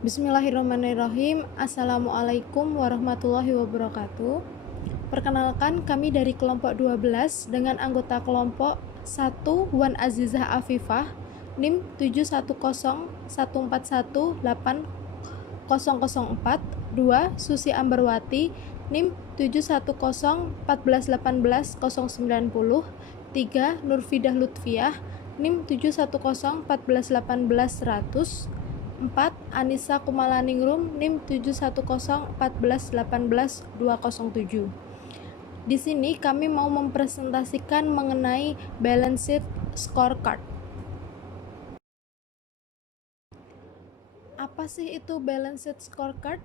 Bismillahirrahmanirrahim. Assalamualaikum warahmatullahi wabarakatuh. Perkenalkan, kami dari kelompok 12 dengan anggota kelompok 1 Wan Azizah Afifah, NIM 71014180004, 2 Susi Amberwati, NIM 71014180090, 3 Nurfidah Lutfiah, NIM 71014181100, 4. Anissa Kumalaningrum, NIM 71014181207. Di sini kami mau mempresentasikan mengenai balance sheet scorecard. Apa sih itu balance sheet scorecard?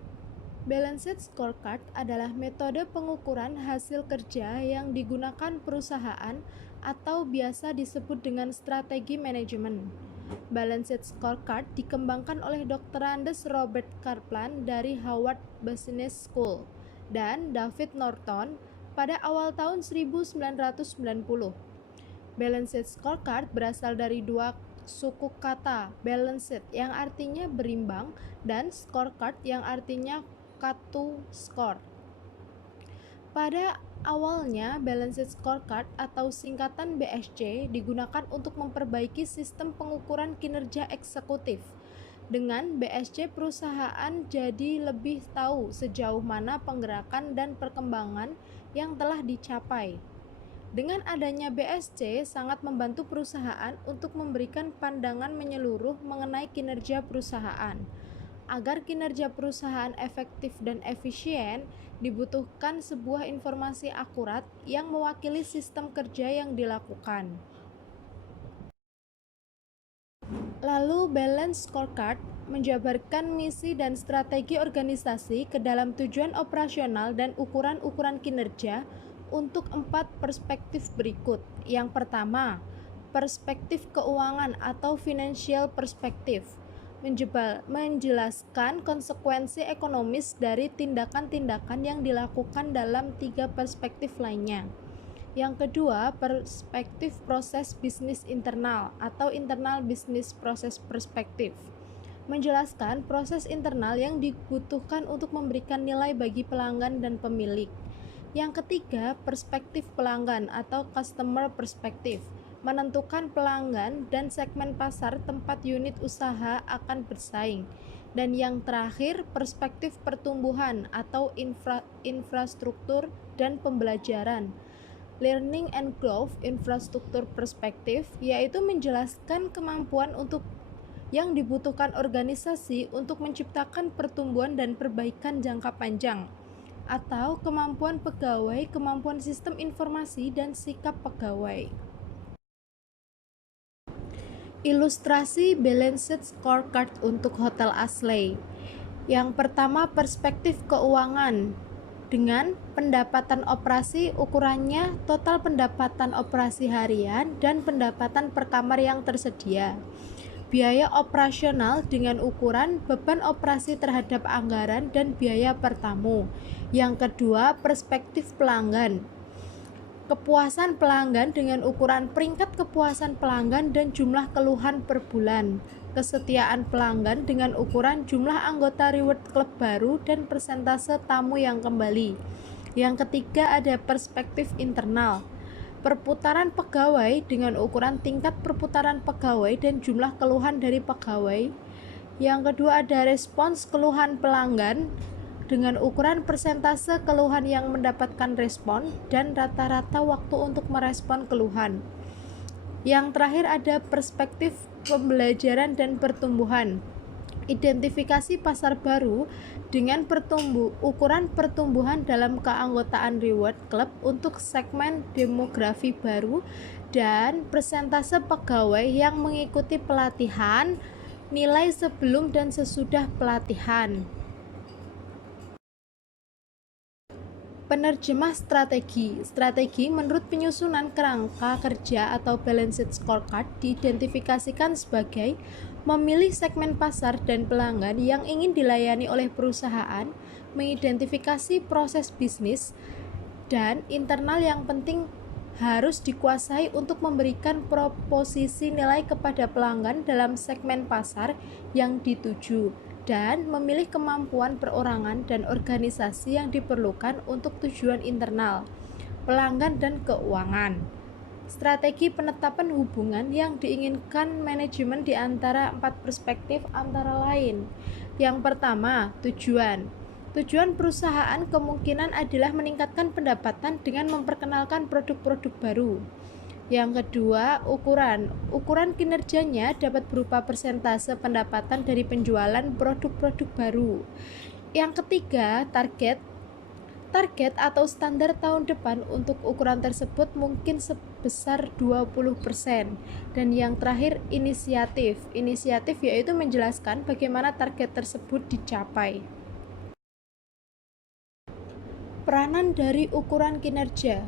Balance sheet scorecard adalah metode pengukuran hasil kerja yang digunakan perusahaan atau biasa disebut dengan strategi manajemen. Balance sheet scorecard dikembangkan oleh Dr. Andes Robert Kaplan dari Harvard Business School dan David Norton pada awal tahun 1990. Balance sheet scorecard berasal dari dua suku kata, balance sheet yang artinya berimbang dan scorecard yang artinya kartu skor. Pada awalnya, balance sheet scorecard atau singkatan BSC digunakan untuk memperbaiki sistem pengukuran kinerja eksekutif. Dengan BSC, perusahaan jadi lebih tahu sejauh mana penggerakan dan perkembangan yang telah dicapai. Dengan adanya BSC sangat membantu perusahaan untuk memberikan pandangan menyeluruh mengenai kinerja perusahaan. Agar kinerja perusahaan efektif dan efisien, dibutuhkan sebuah informasi akurat yang mewakili sistem kerja yang dilakukan. Lalu, balance scorecard menjabarkan misi dan strategi organisasi ke dalam tujuan operasional dan ukuran-ukuran kinerja untuk 4 perspektif berikut. Yang pertama, perspektif keuangan atau financial perspective. Menjelaskan konsekuensi ekonomis dari tindakan-tindakan yang dilakukan dalam 3 perspektif lainnya. Yang kedua, perspektif proses bisnis internal atau internal business process perspective. Menjelaskan proses internal yang dibutuhkan untuk memberikan nilai bagi pelanggan dan pemilik. Yang ketiga, perspektif pelanggan atau customer perspective. Menentukan pelanggan dan segmen pasar tempat unit usaha akan bersaing. Dan yang terakhir, perspektif pertumbuhan atau infrastruktur dan pembelajaran. Learning and growth infrastruktur perspektif, yaitu menjelaskan kemampuan untuk yang dibutuhkan organisasi untuk menciptakan pertumbuhan dan perbaikan jangka panjang, atau kemampuan pegawai, kemampuan sistem informasi, dan sikap pegawai. Ilustrasi balance sheet scorecard untuk Hotel Ashley. Yang pertama, perspektif keuangan. Dengan pendapatan operasi, ukurannya total pendapatan operasi harian dan pendapatan per kamar yang tersedia. Biaya operasional dengan ukuran beban operasi terhadap anggaran dan biaya per tamu. Yang kedua, perspektif pelanggan. Kepuasan pelanggan dengan ukuran peringkat kepuasan pelanggan dan jumlah keluhan per bulan. Kesetiaan pelanggan dengan ukuran jumlah anggota reward club baru dan persentase tamu yang kembali. Yang ketiga, ada perspektif internal. Perputaran pegawai dengan ukuran tingkat perputaran pegawai dan jumlah keluhan dari pegawai. Yang kedua, ada respons keluhan pelanggan dengan ukuran persentase keluhan yang mendapatkan respon dan rata-rata waktu untuk merespon keluhan. Yang terakhir, ada perspektif pembelajaran dan pertumbuhan. Identifikasi pasar baru dengan ukuran pertumbuhan dalam keanggotaan reward club untuk segmen demografi baru dan persentase pegawai yang mengikuti pelatihan, nilai sebelum dan sesudah pelatihan. Penerjemah strategi. Strategi menurut penyusunan kerangka kerja atau balance sheet scorecard diidentifikasikan sebagai memilih segmen pasar dan pelanggan yang ingin dilayani oleh perusahaan, mengidentifikasi proses bisnis dan internal yang penting harus dikuasai untuk memberikan proposisi nilai kepada pelanggan dalam segmen pasar yang dituju, dan memilih kemampuan perorangan dan organisasi yang diperlukan untuk tujuan internal, pelanggan, dan keuangan. Strategi penetapan hubungan yang diinginkan manajemen di antara 4 perspektif antara lain. Yang pertama, tujuan. Tujuan perusahaan kemungkinan adalah meningkatkan pendapatan dengan memperkenalkan produk-produk baru. Yang kedua, ukuran. Ukuran kinerjanya dapat berupa persentase pendapatan dari penjualan produk-produk baru. Yang ketiga, target. Target atau standar tahun depan untuk ukuran tersebut mungkin sebesar 20%. Dan yang terakhir, inisiatif. Inisiatif yaitu menjelaskan bagaimana target tersebut dicapai. Peranan dari ukuran kinerja.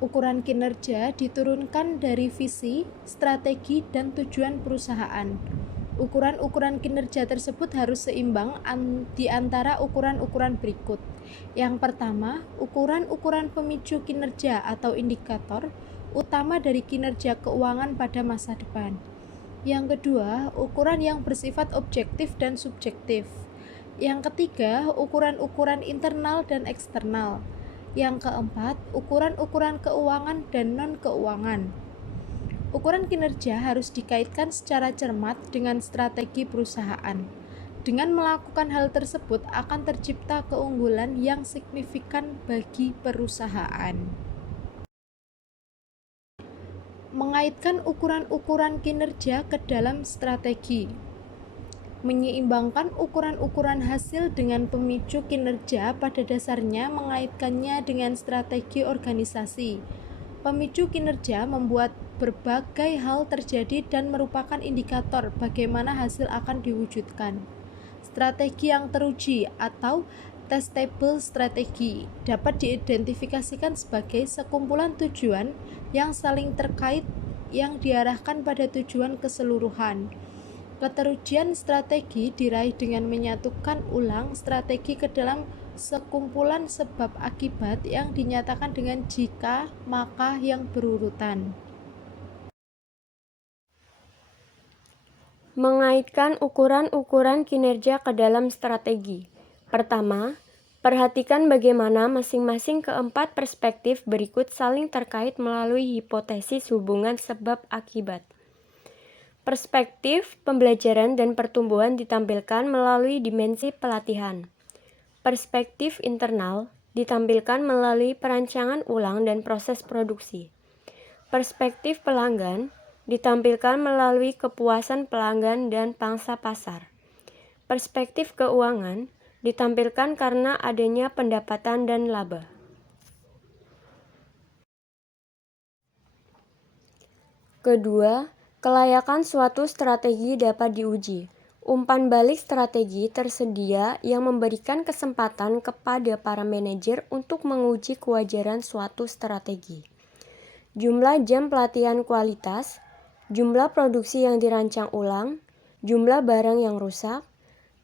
Ukuran kinerja diturunkan dari visi, strategi, dan tujuan perusahaan. Ukuran-ukuran kinerja tersebut harus seimbang di antara ukuran-ukuran berikut. Yang pertama, ukuran-ukuran pemicu kinerja atau indikator utama dari kinerja keuangan pada masa depan. Yang kedua, ukuran yang bersifat objektif dan subjektif. Yang ketiga, ukuran-ukuran internal dan eksternal. Yang keempat, ukuran-ukuran keuangan dan non-keuangan. Ukuran kinerja harus dikaitkan secara cermat dengan strategi perusahaan. Dengan melakukan hal tersebut akan tercipta keunggulan yang signifikan bagi perusahaan. Mengaitkan ukuran-ukuran kinerja ke dalam strategi. Menyeimbangkan ukuran-ukuran hasil dengan pemicu kinerja pada dasarnya mengaitkannya dengan strategi organisasi. Pemicu kinerja membuat berbagai hal terjadi dan merupakan indikator bagaimana hasil akan diwujudkan. Strategi yang teruji atau testable strategi dapat diidentifikasikan sebagai sekumpulan tujuan yang saling terkait yang diarahkan pada tujuan keseluruhan. Keterujian strategi diraih dengan menyatukan ulang strategi ke dalam sekumpulan sebab akibat yang dinyatakan dengan jika, maka yang berurutan. Mengaitkan ukuran-ukuran kinerja ke dalam strategi. Pertama, perhatikan bagaimana masing-masing keempat perspektif berikut saling terkait melalui hipotesis hubungan sebab akibat. Perspektif pembelajaran dan pertumbuhan ditampilkan melalui dimensi pelatihan. Perspektif internal ditampilkan melalui perancangan ulang dan proses produksi. Perspektif pelanggan ditampilkan melalui kepuasan pelanggan dan pangsa pasar. Perspektif keuangan ditampilkan karena adanya pendapatan dan laba. Kedua, kelayakan suatu strategi dapat diuji. Umpan balik strategi tersedia yang memberikan kesempatan kepada para manajer untuk menguji kewajaran suatu strategi. Jumlah jam pelatihan kualitas, jumlah produksi yang dirancang ulang, jumlah barang yang rusak,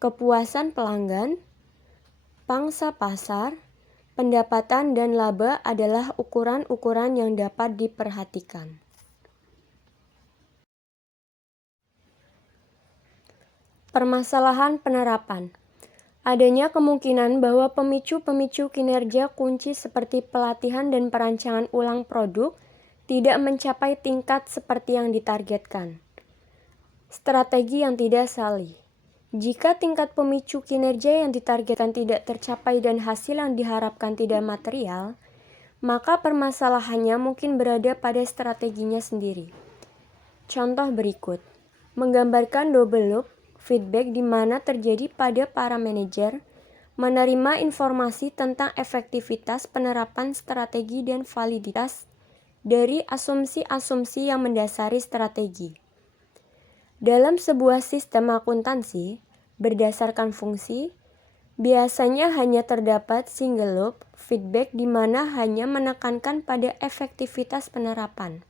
kepuasan pelanggan, pangsa pasar, pendapatan dan laba adalah ukuran-ukuran yang dapat diperhatikan. Permasalahan penerapan. Adanya kemungkinan bahwa pemicu-pemicu kinerja kunci seperti pelatihan dan perancangan ulang produk tidak mencapai tingkat seperti yang ditargetkan. Strategi yang tidak salih. Jika tingkat pemicu kinerja yang ditargetkan tidak tercapai dan hasil yang diharapkan tidak material, maka permasalahannya mungkin berada pada strateginya sendiri. Contoh berikut, menggambarkan double loop feedback di mana terjadi pada para manajer menerima informasi tentang efektivitas penerapan strategi dan validitas dari asumsi-asumsi yang mendasari strategi. Dalam sebuah sistem akuntansi berdasarkan fungsi, biasanya hanya terdapat single loop feedback di mana hanya menekankan pada efektivitas penerapan.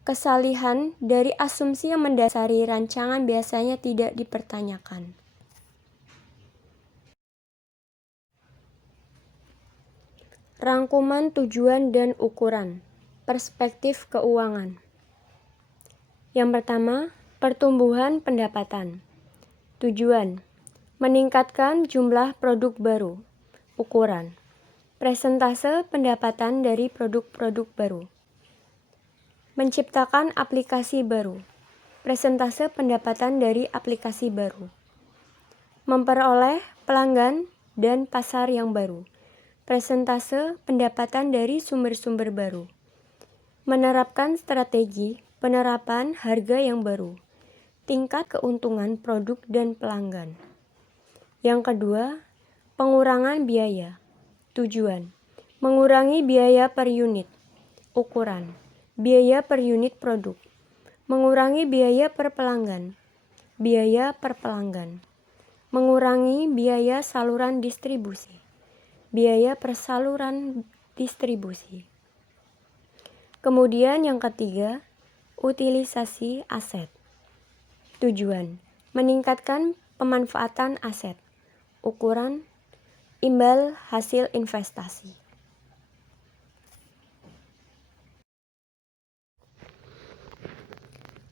Kesalihan dari asumsi yang mendasari rancangan biasanya tidak dipertanyakan. Rangkuman tujuan dan ukuran. Perspektif keuangan. Yang pertama, pertumbuhan pendapatan. Tujuan. Meningkatkan jumlah produk baru. Ukuran. Persentase pendapatan dari produk-produk baru. Menciptakan aplikasi baru. Persentase pendapatan dari aplikasi baru. Memperoleh pelanggan dan pasar yang baru. Persentase pendapatan dari sumber-sumber baru. Menerapkan strategi penerapan harga yang baru. Tingkat keuntungan produk dan pelanggan. Yang kedua, pengurangan biaya. Tujuan: mengurangi biaya per unit. Ukuran: biaya per unit produk. Mengurangi biaya per pelanggan. Biaya per pelanggan. Mengurangi biaya saluran distribusi. Biaya per saluran distribusi. Kemudian yang ketiga, utilisasi aset. Tujuan: meningkatkan pemanfaatan aset. Ukuran: imbal hasil investasi.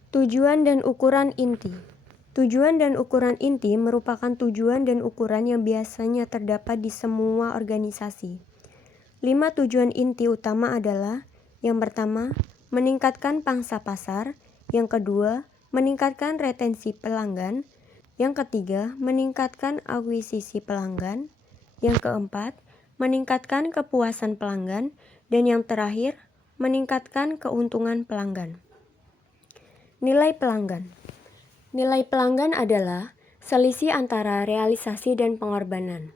Tujuan dan ukuran inti. Tujuan dan ukuran inti merupakan tujuan dan ukuran yang biasanya terdapat di semua organisasi. 5 tujuan inti utama adalah: yang pertama, meningkatkan pangsa pasar; yang kedua, meningkatkan retensi pelanggan; yang ketiga, meningkatkan akuisisi pelanggan; yang keempat, meningkatkan kepuasan pelanggan; dan yang terakhir, meningkatkan keuntungan pelanggan. Nilai pelanggan. Nilai pelanggan adalah selisih antara realisasi dan pengorbanan.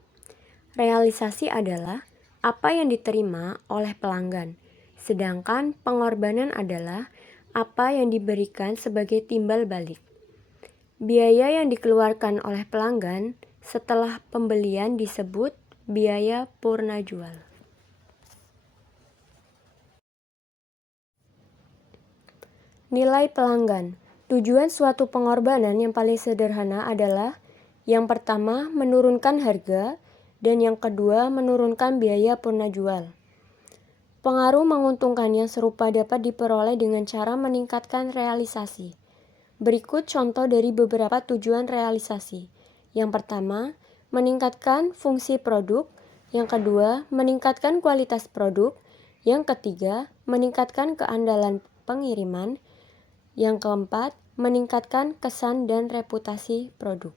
Realisasi adalah apa yang diterima oleh pelanggan, sedangkan pengorbanan adalah apa yang diberikan sebagai timbal balik. Biaya yang dikeluarkan oleh pelanggan setelah pembelian disebut biaya purna jual. Nilai pelanggan. Tujuan suatu pengorbanan yang paling sederhana adalah: yang pertama, menurunkan harga, dan yang kedua, menurunkan biaya purna jual. Pengaruh menguntungkan yang serupa dapat diperoleh dengan cara meningkatkan realisasi. Berikut contoh dari beberapa tujuan realisasi. Yang pertama, meningkatkan fungsi produk. Yang kedua, meningkatkan kualitas produk. Yang ketiga, meningkatkan keandalan pengiriman. Yang keempat, meningkatkan kesan dan reputasi produk.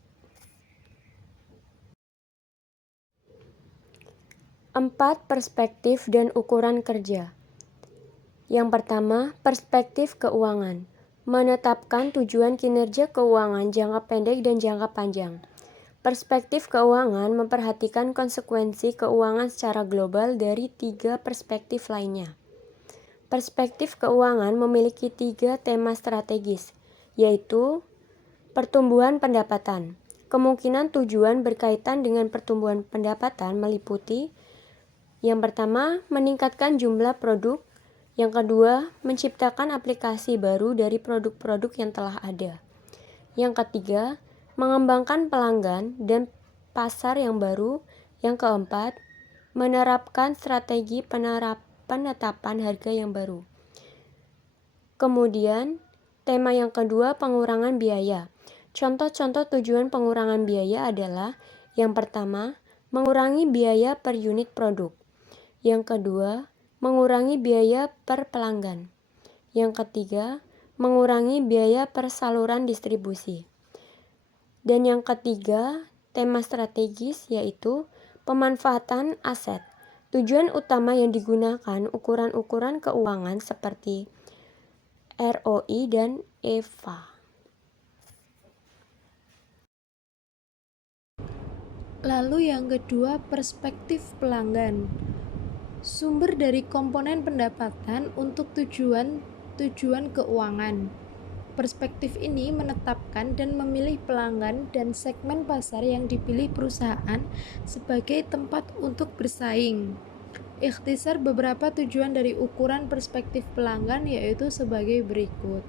4 perspektif dan ukuran kerja. Yang pertama, perspektif keuangan. Menetapkan tujuan kinerja keuangan jangka pendek dan jangka panjang. Perspektif keuangan memperhatikan konsekuensi keuangan secara global dari 3 perspektif lainnya. Perspektif keuangan memiliki 3 tema strategis, yaitu pertumbuhan pendapatan. Kemungkinan tujuan berkaitan dengan pertumbuhan pendapatan meliputi: yang pertama, meningkatkan jumlah produk; yang kedua, menciptakan aplikasi baru dari produk-produk yang telah ada; yang ketiga, mengembangkan pelanggan dan pasar yang baru; yang keempat, menerapkan strategi penetapan harga yang baru. Kemudian, tema yang kedua, pengurangan biaya. Contoh-contoh tujuan pengurangan biaya adalah: yang pertama, mengurangi biaya per unit produk; yang kedua, mengurangi biaya per pelanggan; yang ketiga, mengurangi biaya per saluran distribusi. Dan yang ketiga, tema strategis, yaitu pemanfaatan aset. Tujuan utama yang digunakan ukuran-ukuran keuangan seperti ROI dan EVA. Lalu yang kedua, perspektif pelanggan. Sumber dari komponen pendapatan untuk tujuan keuangan. Perspektif ini menetapkan dan memilih pelanggan dan segmen pasar yang dipilih perusahaan sebagai tempat untuk bersaing. Ikhtisar beberapa tujuan dari ukuran perspektif pelanggan yaitu sebagai berikut.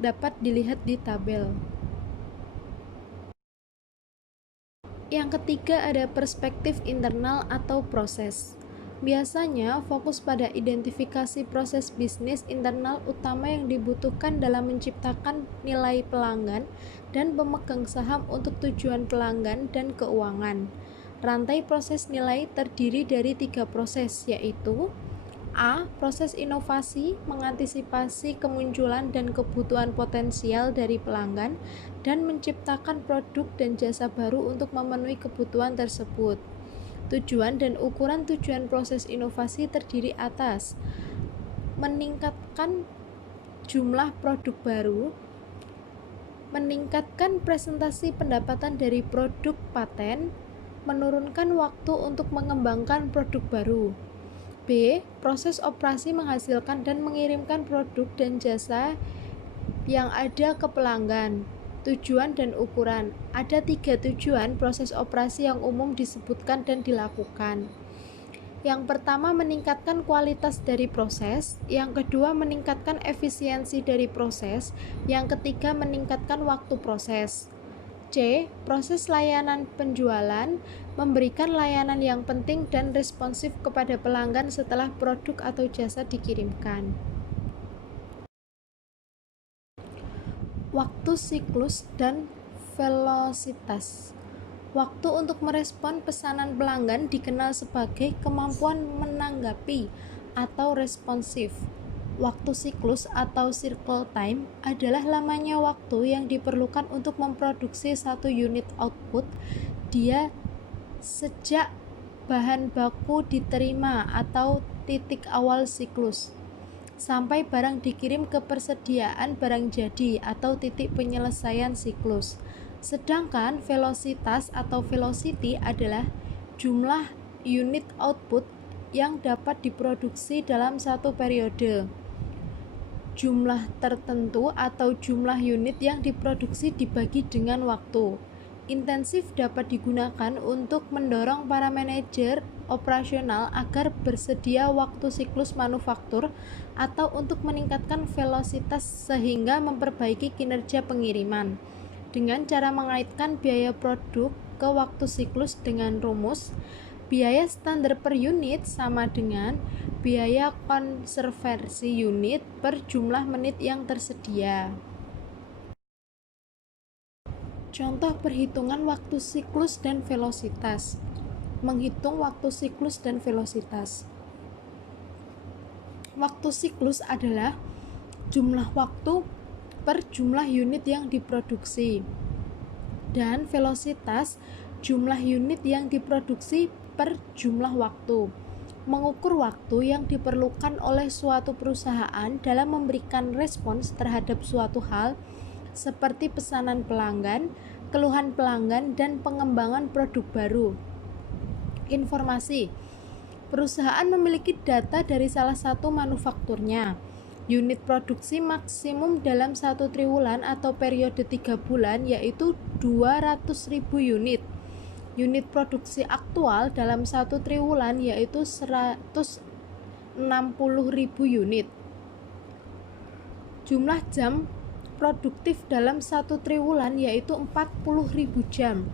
Dapat dilihat di tabel. Yang ketiga ada perspektif internal atau proses. Biasanya fokus pada identifikasi proses bisnis internal utama yang dibutuhkan dalam menciptakan nilai pelanggan dan pemegang saham untuk tujuan pelanggan dan keuangan. Rantai proses nilai terdiri dari 3 proses, yaitu A. Proses inovasi, mengantisipasi kemunculan dan kebutuhan potensial dari pelanggan dan menciptakan produk dan jasa baru untuk memenuhi kebutuhan tersebut. Tujuan dan ukuran tujuan proses inovasi terdiri atas meningkatkan jumlah produk baru, meningkatkan presentasi pendapatan dari produk paten, menurunkan waktu untuk mengembangkan produk baru. B. Proses operasi menghasilkan dan mengirimkan produk dan jasa yang ada ke pelanggan. Tujuan dan ukuran. Ada 3 tujuan proses operasi yang umum disebutkan dan dilakukan. Yang pertama, meningkatkan kualitas dari proses. Yang kedua, meningkatkan efisiensi dari proses. Yang ketiga, meningkatkan waktu proses. C. Proses layanan penjualan, memberikan layanan yang penting dan responsif kepada pelanggan setelah produk atau jasa dikirimkan. Waktu siklus dan velositas. Waktu untuk merespon pesanan pelanggan dikenal sebagai kemampuan menanggapi atau responsif. Waktu siklus atau cycle time adalah lamanya waktu yang diperlukan untuk memproduksi satu unit output dia sejak bahan baku diterima atau titik awal siklus sampai barang dikirim ke persediaan barang jadi atau titik penyelesaian siklus. Sedangkan velositas atau velocity adalah jumlah unit output yang dapat diproduksi dalam satu periode. Jumlah tertentu atau jumlah unit yang diproduksi dibagi dengan waktu. Intensif dapat digunakan untuk mendorong para manajer operasional agar bersedia waktu siklus manufaktur atau untuk meningkatkan velositas sehingga memperbaiki kinerja pengiriman. Dengan cara mengaitkan biaya produk ke waktu siklus dengan rumus biaya standar per unit sama dengan biaya konversi unit per jumlah menit yang tersedia. Contoh perhitungan waktu siklus dan velositas. Menghitung waktu siklus dan velositas. Waktu siklus adalah jumlah waktu per jumlah unit yang diproduksi. Dan velositas jumlah unit yang diproduksi per jumlah waktu. Mengukur waktu yang diperlukan oleh suatu perusahaan dalam memberikan respons terhadap suatu hal seperti pesanan pelanggan, keluhan pelanggan, dan pengembangan produk baru. Informasi. Perusahaan memiliki data dari salah satu manufakturnya. Unit produksi maksimum dalam 1 triwulan atau periode 3 bulan yaitu 200.000 unit. Unit produksi aktual dalam 1 triwulan yaitu 160.000 unit. Jumlah jam produktif dalam 1 triwulan yaitu 40.000 jam.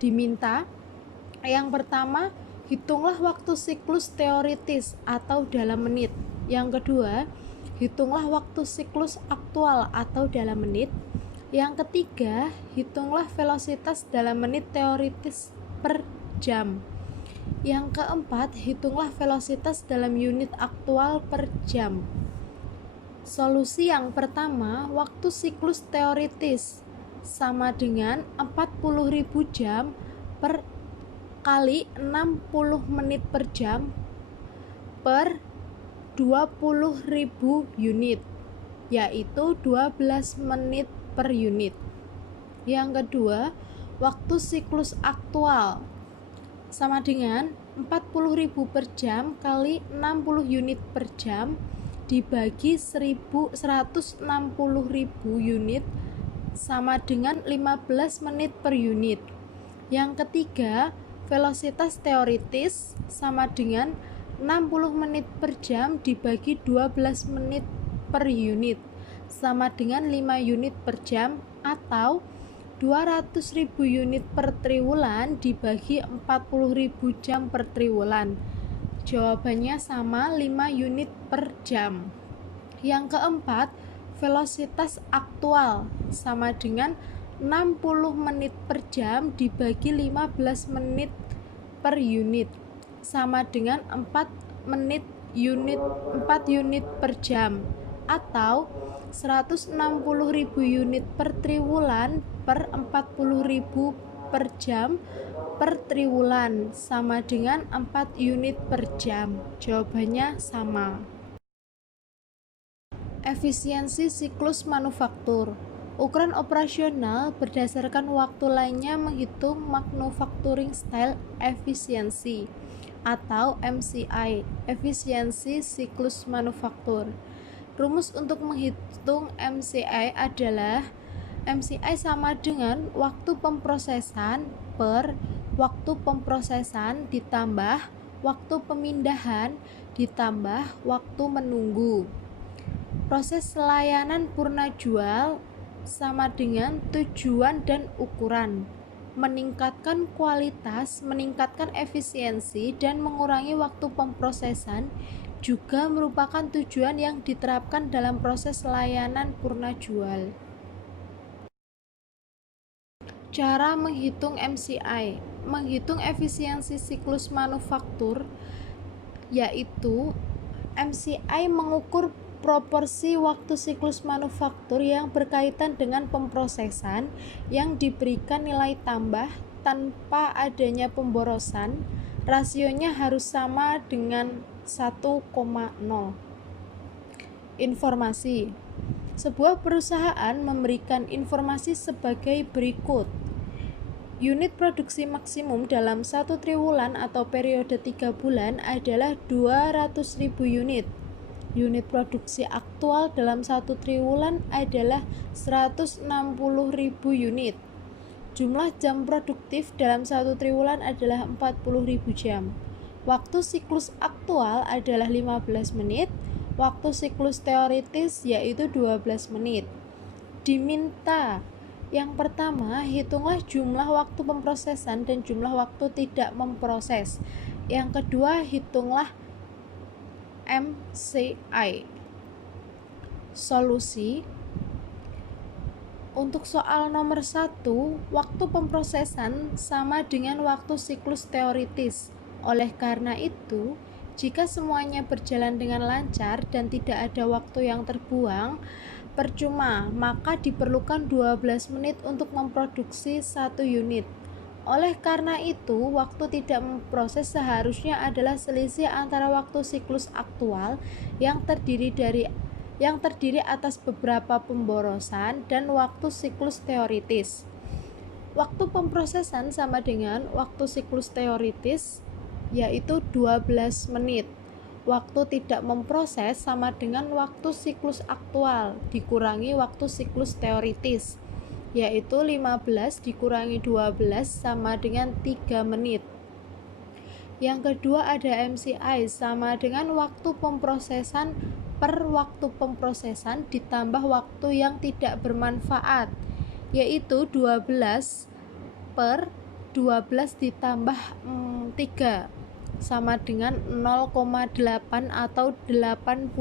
Diminta, yang pertama, hitunglah waktu siklus teoritis atau dalam menit. Yang kedua, hitunglah waktu siklus aktual atau dalam menit. Yang ketiga, hitunglah velositas dalam menit teoritis per jam. Yang keempat, hitunglah velositas dalam unit aktual per jam. Solusi yang pertama, waktu siklus teoritis sama dengan 40.000 jam per kali 60 menit per jam per 20.000 unit, yaitu 12 menit per unit. Yang kedua, waktu siklus aktual sama dengan 40.000 per jam kali 60 unit per jam dibagi 160.000 unit sama dengan 15 menit per unit. Yang ketiga, velositas teoritis sama dengan 60 menit per jam dibagi 12 menit per unit sama dengan 5 unit per jam atau 200.000 unit per triwulan dibagi 40.000 jam per triwulan. Jawabannya sama, 5 unit per jam. Yang keempat, velositas aktual sama dengan 60 menit per jam dibagi 15 menit per unit sama dengan 4 unit per jam atau 160.000 unit per triwulan per 40.000 per jam per triwulan sama dengan 4 unit per jam. Jawabannya sama. Efisiensi siklus manufaktur. Ukuran operasional berdasarkan waktu lainnya menghitung manufacturing style efficiency atau MCI, efisiensi siklus manufaktur. Rumus untuk menghitung MCI adalah MCI sama dengan waktu pemprosesan per waktu pemprosesan ditambah waktu pemindahan ditambah waktu menunggu. Proses layanan purna jual sama dengan tujuan dan ukuran, meningkatkan kualitas, meningkatkan efisiensi, dan mengurangi waktu pemprosesan juga merupakan tujuan yang diterapkan dalam proses layanan purna jual. Cara menghitung MCI. Menghitung efisiensi siklus manufaktur yaitu MCI mengukur proporsi waktu siklus manufaktur yang berkaitan dengan pemprosesan yang diberikan nilai tambah tanpa adanya pemborosan. Rasionya harus sama dengan 1,0. Informasi. Sebuah perusahaan memberikan informasi sebagai berikut. Unit produksi maksimum dalam 1 triwulan atau periode 3 bulan adalah 200.000 unit. Unit produksi aktual dalam 1 triwulan adalah 160.000 unit. Jumlah jam produktif dalam 1 triwulan adalah 40.000 jam. Waktu siklus aktual adalah 15 menit. Waktu siklus teoritis yaitu 12 menit. Diminta. Yang pertama, hitunglah jumlah waktu pemprosesan dan jumlah waktu tidak memproses. Yang kedua, hitunglah MCI. Solusi. Untuk soal nomor 1, waktu pemprosesan sama dengan waktu siklus teoritis. Oleh karena itu, jika semuanya berjalan dengan lancar dan tidak ada waktu yang terbuang, percuma, maka diperlukan 12 menit untuk memproduksi 1 unit. Oleh karena itu, waktu tidak memproses seharusnya adalah selisih antara waktu siklus aktual yang terdiri atas beberapa pemborosan dan waktu siklus teoritis. Waktu pemprosesan sama dengan waktu siklus teoritis yaitu 12 menit. Waktu tidak memproses sama dengan waktu siklus aktual dikurangi waktu siklus teoritis, yaitu 15 dikurangi 12 sama dengan 3 menit. Yang kedua ada MCI sama dengan waktu pemprosesan per waktu pemprosesan ditambah waktu yang tidak bermanfaat, yaitu 12 per 12 ditambah 3 sama dengan 0,8 atau 80%.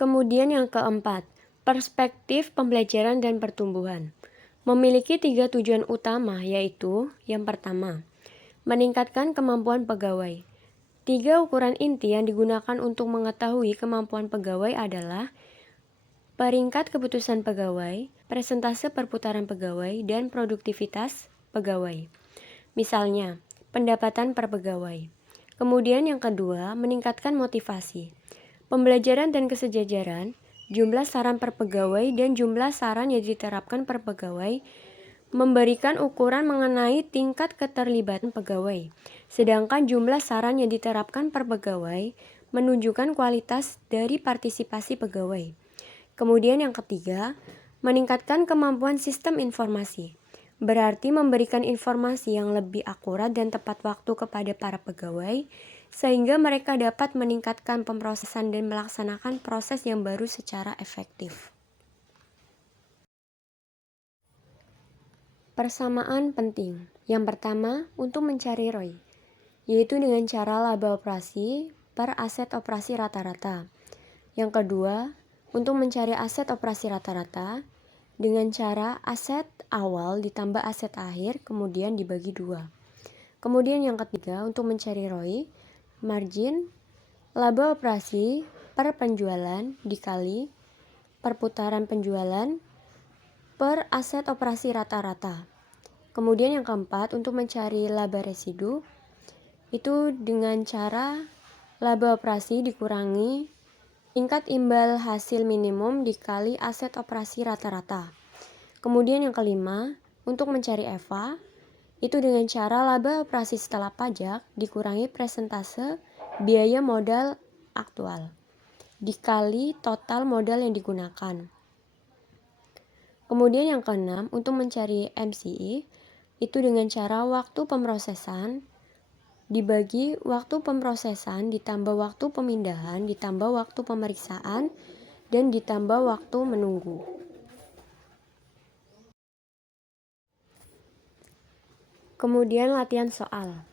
Kemudian yang keempat, perspektif pembelajaran dan pertumbuhan. Memiliki 3 tujuan utama, yaitu yang pertama, meningkatkan kemampuan pegawai. 3 ukuran inti yang digunakan untuk mengetahui kemampuan pegawai adalah peringkat keputusan pegawai, persentase perputaran pegawai, dan produktivitas pegawai. Misalnya, pendapatan per pegawai. Kemudian yang kedua, meningkatkan motivasi. Pembelajaran dan kesejajaran, jumlah saran per pegawai dan jumlah saran yang diterapkan per pegawai memberikan ukuran mengenai tingkat keterlibatan pegawai. Sedangkan jumlah saran yang diterapkan per pegawai menunjukkan kualitas dari partisipasi pegawai. Kemudian yang ketiga, meningkatkan kemampuan sistem informasi. Berarti memberikan informasi yang lebih akurat dan tepat waktu kepada para pegawai, sehingga mereka dapat meningkatkan pemrosesan dan melaksanakan proses yang baru secara efektif. Persamaan penting. Yang pertama, untuk mencari ROI, yaitu dengan cara laba operasi per aset operasi rata-rata. Yang kedua, untuk mencari aset operasi rata-rata dengan cara aset awal ditambah aset akhir kemudian dibagi 2. Kemudian yang ketiga, untuk mencari ROI, margin laba operasi per penjualan dikali perputaran penjualan per aset operasi rata-rata. Kemudian yang keempat, untuk mencari laba residu, itu dengan cara laba operasi dikurangi tingkat imbal hasil minimum dikali aset operasi rata-rata. Kemudian yang kelima, untuk mencari EVA, itu dengan cara laba operasi setelah pajak dikurangi persentase biaya modal aktual dikali total modal yang digunakan. Kemudian yang keenam, untuk mencari MCI, itu dengan cara waktu pemrosesan dibagi waktu pemrosesan ditambah waktu pemindahan ditambah waktu pemeriksaan dan ditambah waktu menunggu. Kemudian latihan soal.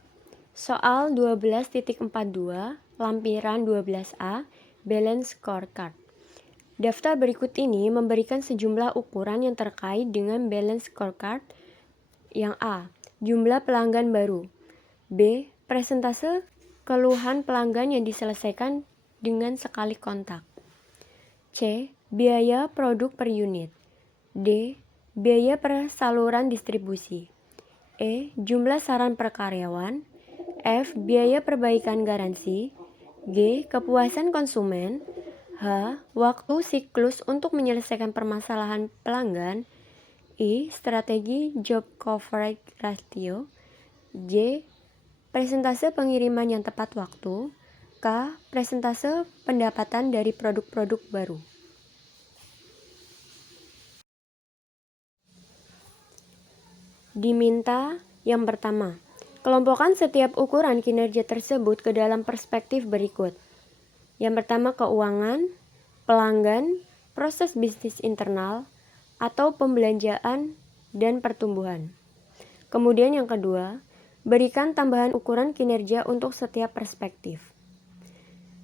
Soal 12.42 lampiran 12A Balance Scorecard. Daftar berikut ini memberikan sejumlah ukuran yang terkait dengan balance scorecard. Yang A, jumlah pelanggan baru. B, persentase keluhan pelanggan yang diselesaikan dengan sekali kontak. C, biaya produk per unit. D, biaya per saluran distribusi. E, jumlah saran per karyawan. F, biaya perbaikan garansi. G, kepuasan konsumen. H, waktu siklus untuk menyelesaikan permasalahan pelanggan. I, strategi job coverage ratio. J, presentase pengiriman yang tepat waktu. K, presentase pendapatan dari produk-produk baru. Diminta yang pertama, kelompokkan setiap ukuran kinerja tersebut ke dalam perspektif berikut. Yang pertama, keuangan, pelanggan, proses bisnis internal, atau pembelanjaan dan pertumbuhan. Kemudian yang kedua, berikan tambahan ukuran kinerja untuk setiap perspektif.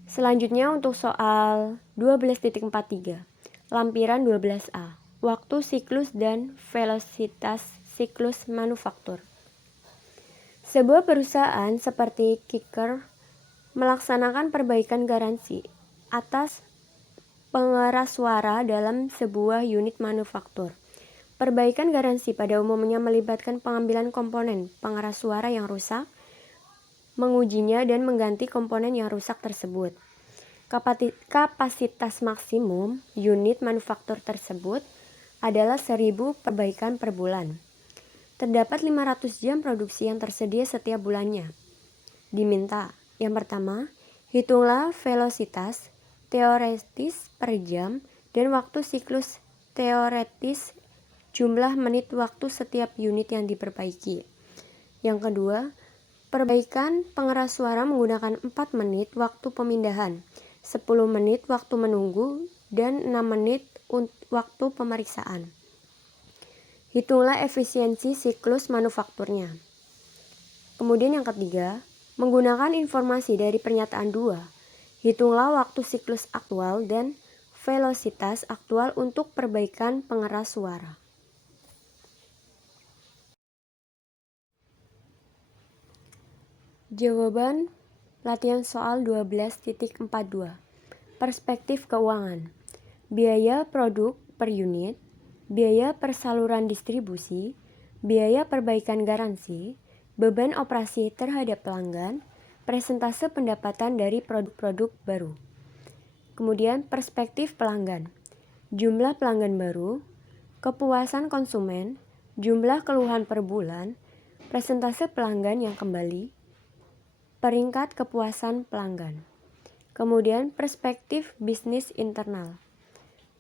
Selanjutnya untuk soal 12.43, lampiran 12A, waktu siklus dan velositas siklus manufaktur. Sebuah perusahaan seperti Kicker melaksanakan perbaikan garansi atas pengeras suara dalam sebuah unit manufaktur. Perbaikan garansi pada umumnya melibatkan pengambilan komponen pengeras suara yang rusak, mengujinya dan mengganti komponen yang rusak tersebut. Kapasitas maksimum unit manufaktur tersebut adalah 1000 perbaikan per bulan. Terdapat 500 jam produksi yang tersedia setiap bulannya. Diminta, yang pertama, hitunglah velositas teoretis per jam dan waktu siklus teoretis jumlah menit waktu setiap unit yang diperbaiki. Yang kedua, perbaikan pengeras suara menggunakan 4 menit waktu pemindahan, 10 menit waktu menunggu, dan 6 menit waktu pemeriksaan. Hitunglah efisiensi siklus manufakturnya. Kemudian yang ketiga, menggunakan informasi dari pernyataan 2, hitunglah waktu siklus aktual dan velositas aktual untuk perbaikan pengeras suara. Jawaban latihan soal 12.42. Perspektif keuangan. Biaya produk per unit, biaya per saluran distribusi, biaya perbaikan garansi, beban operasi terhadap pelanggan, presentase pendapatan dari produk-produk baru. Kemudian perspektif pelanggan. Jumlah pelanggan baru, kepuasan konsumen, jumlah keluhan per bulan, presentase pelanggan yang kembali, peringkat kepuasan pelanggan. Kemudian perspektif bisnis internal.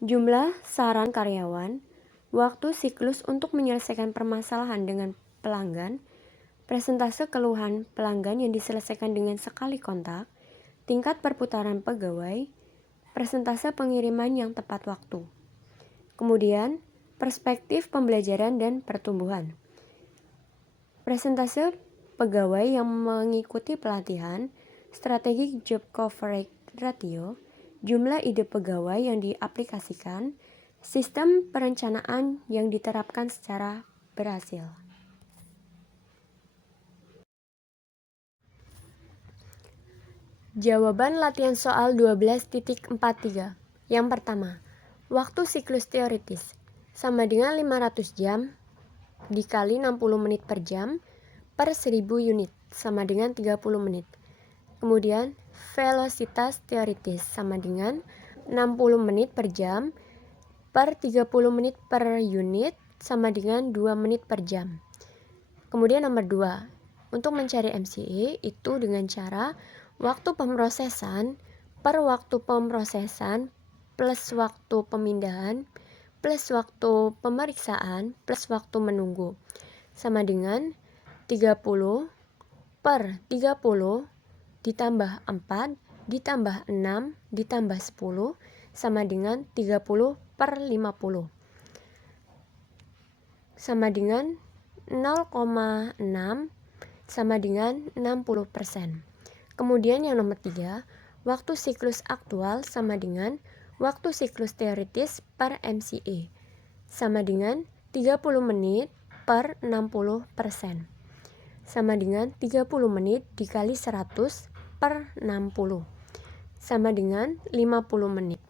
Jumlah saran karyawan, waktu siklus untuk menyelesaikan permasalahan dengan pelanggan, presentase keluhan pelanggan yang diselesaikan dengan sekali kontak, tingkat perputaran pegawai, presentase pengiriman yang tepat waktu. Kemudian, perspektif pembelajaran dan pertumbuhan. Persentase pegawai yang mengikuti pelatihan, strategi job coverage ratio, jumlah ide pegawai yang diaplikasikan, sistem perencanaan yang diterapkan secara berhasil. Jawaban latihan soal 12.43. Yang pertama, waktu siklus teoritis sama dengan 500 jam dikali 60 menit per jam per 1000 unit sama dengan 30 menit. Kemudian, velositas teoritis sama dengan 60 menit per jam per 30 menit per unit sama dengan 2 menit per jam. Kemudian nomor 2, untuk mencari MCE itu dengan cara waktu pemrosesan per waktu pemrosesan plus waktu pemindahan plus waktu pemeriksaan plus waktu menunggu sama dengan 30 per 30 ditambah 4 ditambah 6 ditambah 10 sama dengan 30 per 50 sama dengan 0,6 sama dengan 60%. Kemudian yang nomor 3, waktu siklus aktual sama dengan waktu siklus teoritis per MCE sama dengan 30 menit per 60% sama dengan 30 menit dikali 100 per 60 sama dengan 50 menit.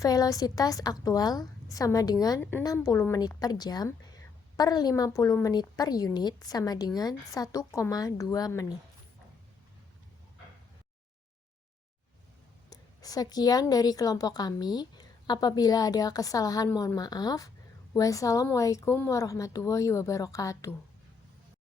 Velositas aktual sama dengan 60 menit per jam per 50 menit per unit sama dengan 1,2 menit. Sekian dari kelompok kami. Apabila ada kesalahan mohon maaf. Wassalamualaikum warahmatullahi wabarakatuh.